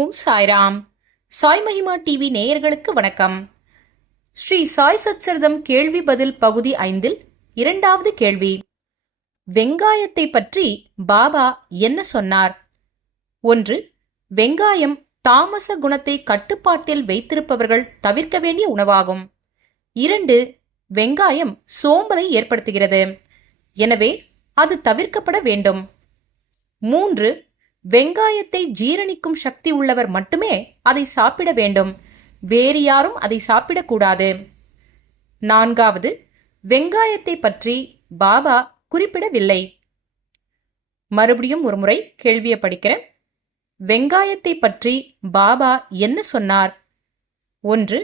ஓம் சாய்ராம். சாய் மகிமா டிவி நேயர்களுக்கு வணக்கம். ஸ்ரீ சாய் சச்சரிதம் கேள்வி பதில் பகுதி ஐந்தில் இரண்டாவது கேள்வி. வெங்காயத்தை பற்றி பாபா என்ன சொன்னார்? ஒன்று வெங்காயம் தாமச குணத்தை கட்டுப்பாட்டில் வைத்திருப்பவர்கள் தவிர்க்க வேண்டிய உணவாகும். இரண்டு வெங்காயம் சோம்பலை ஏற்படுத்துகிறது. எனவே அது தவிர்க்கப்பட வேண்டும். மூன்று வெங்காயத்தை ஜீரணிக்கும் சக்தி உள்ளவர் மட்டுமே அதை சாப்பிட வேண்டும். வேறு யாரும் அதை சாப்பிடக்கூடாது நான்காவது வெங்காயத்தை பற்றி பாபா குறிப்பிடவில்லை. மறுபடியும் ஒரு முறை கேள்வியை படிக்கிறேன். வெங்காயத்தை பற்றி பாபா என்ன சொன்னார்? ஒன்று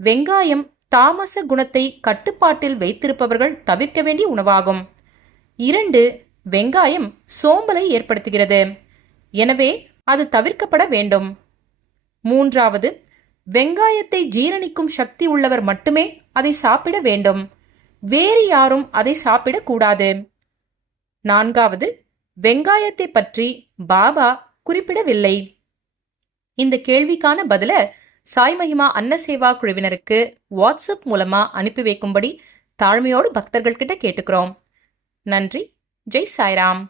வெங்காயம் தாமச குணத்தை கட்டுப்பாட்டில் வைத்திருப்பவர்கள் தவிர்க்க வேண்டிய உணவாகும். இரண்டு வெங்காயம் சோம்பலை ஏற்படுத்துகிறது. எனவே அது தவிர்க்கப்பட வேண்டும். மூன்றாவது வெங்காயத்தை ஜீரணிக்கும் சக்தி உள்ளவர் மட்டுமே அதை சாப்பிட வேண்டும். வேறு யாரும் அதை சாப்பிடக்கூடாது. நான்காவது வெங்காயத்தை பற்றி பாபா குறிப்பிடவில்லை. இந்த கேள்விக்கான பதில சாய் மகிமா அன்னசேவா குழுவினருக்கு வாட்ஸ்அப் மூலமா அனுப்பி வைக்கும்படி தாழ்மையோடு பக்தர்கள் கிட்ட கேட்டுக்கிறோம். நன்றி. ஜெய் சாய்ராம்.